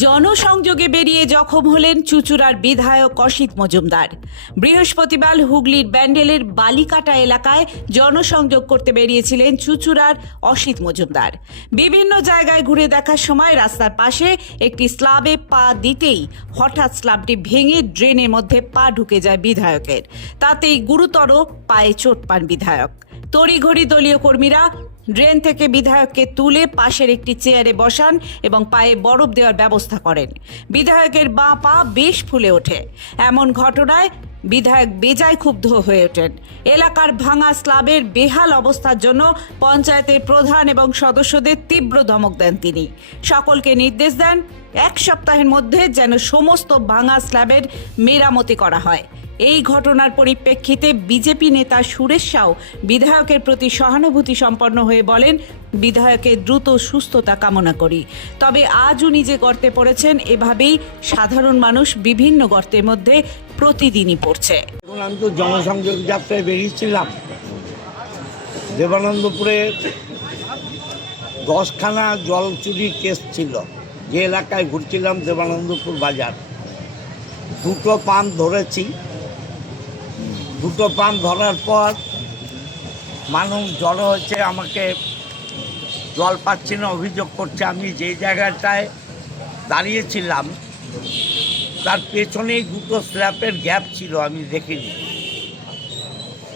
জনসংযোগে বেরিয়ে জখম হলেন চুচুড়ার বিধায়ক অসিত মজুমদার। বৃহস্পতিবার হুগলির ব্যান্ডেলের বালিকাটা এলাকায় জনসংযোগ করতে বেরিয়েছিলেন চুচুড়ার অসিত মজুমদার। বিভিন্ন জায়গায় ঘুরে দেখার সময় রাস্তার পাশে একটি স্ল্যাবে পা দিতেই হঠাৎ স্ল্যাবটি ভেঙে ড্রেনের মধ্যে পা ঢুকে যায় বিধায়কের। তাতেই গুরুতর পায়ে চোট পান বিধায়ক। তড়িঘড়ি দলীয় কর্মীরা ড্রেন থেকে বিধায়ককে তুলে পাশের একটি চেয়ারে বসান এবং পায়ে বরফ দেওয়ার ব্যবস্থা করেন। বিধায়কের বাঁ পা বেশ ফুলে ওঠে। এমন ঘটনায় বিধায়ক বেজায় ক্ষুব্ধ হয়ে ওঠেন। এলাকার ভাঙা স্লাবের বেহাল অবস্থার জন্য পঞ্চায়েতের প্রধান এবং সদস্যদের তীব্র ধমক দেন তিনি। সকলকে নির্দেশ দেন, এক সপ্তাহের মধ্যে যেন সমস্ত ভাঙা স্ল্যাবের মেরামতি করা হয়। এই ঘটনার পরিপ্রেক্ষিতে বিজেপি নেতা সুরেশ সাউ বিধায়কের প্রতি সহানুভূতি সম্পন্ন হয়ে বলেন বিধায়কের দ্রুত সুস্থতা কামনা করি। তবে আজও নিজে গর্তে পড়েছেন, এভাবেই সাধারণ মানুষ বিভিন্ন গর্তের মধ্যে প্রতিদিনই পড়ছে। আমি তো জনসংযোগ যাত্রায় বেরিয়েছিলাম। দেবানন্দপুরে দশখানা জল চুরির কেস ছিল। যে এলাকায় ঘুরছিলাম, দেবানন্দপুর বাজার। দুটো পান ধরেছি। দুটো পান ধরার পর মানুষ জড়ো হচ্ছে আমাকে জল পাচ্ছি না, অভিযোগ করছে। আমি যে জায়গাটায় দাঁড়িয়েছিলাম তার পেছনেই দুটো স্ল্যাপের গ্যাপ ছিল আমি দেখিনি।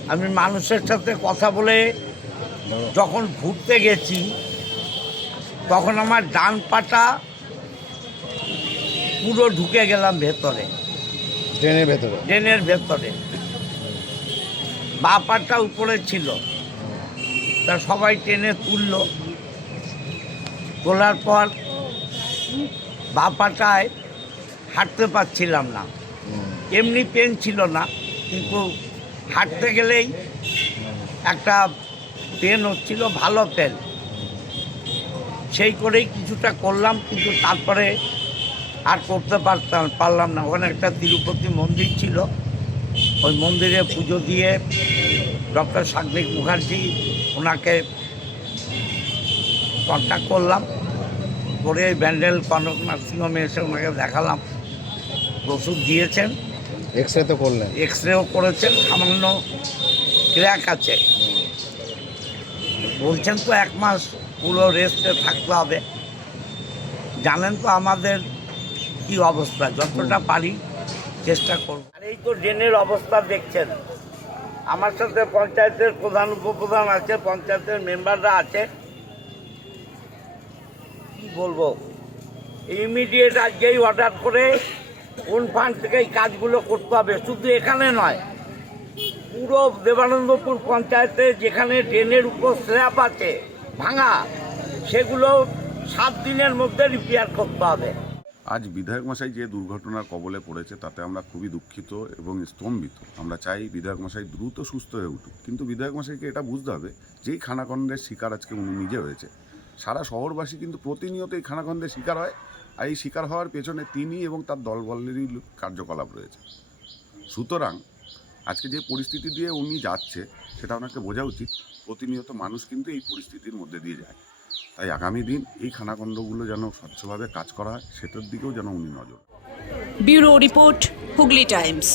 আমি মানুষের সাথে কথা বলে যখন ঘুরতে গেছি তখন আমার ডান পাটা পুরো ঢুকে গেলাম ভেতরে। ট্রেনের ভেতরে? ড্রেনের ভেতরে। বা পাটা উপরে ছিল। তা সবাই ট্রেনে তুলল। তোলার পর বা পাটায় হাঁটতে পারছিলাম না। এমনি পেন ছিল না, কিন্তু হাঁটতে গেলেই একটা পেন হচ্ছিল, ভালো পেন সেই করেই কিছুটা করলাম, কিন্তু তারপরে আর করতে পারতাম, পারলাম না। ওখানে একটা তিরুপতি মন্দির ছিল। ওই মন্দিরে পুজো দিয়ে ডক্টর সাগ্নিক মুখার্জি ওনাকে কন্ট্যাক্ট করলাম। করে ব্যান্ডেল কনক নার্সিংহোমে এসে ওনাকে দেখালাম। ওষুধ দিয়েছেন। এক্স রে তো করলেন। এক্স রেও করেছেন সামান্য ক্র্যাক আছে। বলছেন তো এক মাস পুরো রেস্টে থাকতে হবে। জানেন তো আমাদের কি অবস্থা যতটা পারি চেষ্টা করব। আর এই তো ড্রেনের অবস্থা দেখছেন। আমার সাথে পঞ্চায়েতের প্রধান উপপ্রধান আছে পঞ্চায়েতের মেম্বাররা আছে। কি বলব? ইমিডিয়েট আজকেই অর্ডার করে কোন ফান্ড থেকে এই কাজগুলো করতে হবে? শুধু এখানে নয়, পুরো দেবানন্দপুর পঞ্চায়েতে যেখানে ড্রেনের উপর স্ল্যাব আছে, ভাঙা, সেগুলো সাত দিনের মধ্যে রিপেয়ার করতে হবে। আজ বিধায়ক মশাই যে দুর্ঘটনার কবলে পড়েছে, তাতে আমরা খুবই দুঃখিত এবং স্তম্ভিত। আমরা চাই বিধায়ক মশাই দ্রুত সুস্থ হয়ে উঠুক। কিন্তু বিধায়ক মশাইকে এটা বুঝতে হবে, যেই খানাখন্দের শিকার আজকে উনি নিজে হয়েছে। সারা শহরবাসী কিন্তু প্রতিনিয়ত এই খানাখন্দের শিকার হয়। আর এই শিকার হওয়ার পেছনে তিনি এবং তার দলবলেরই কার্যকলাপ রয়েছে। সুতরাং আজকে যে পরিস্থিতি দিয়ে উনি যাচ্ছে, সেটা ওনাকে বোঝা উচিত। প্রতিনিয়ত মানুষ কিন্তু এই পরিস্থিতির মধ্যে দিয়ে যায়। তাই আগামী দিন এই খানাখণ্ডগুলো যেন স্বচ্ছভাবে কাজ করা হয়, সেটার দিকেও যেন উনি নজর। Bureau report, Hooghly Times.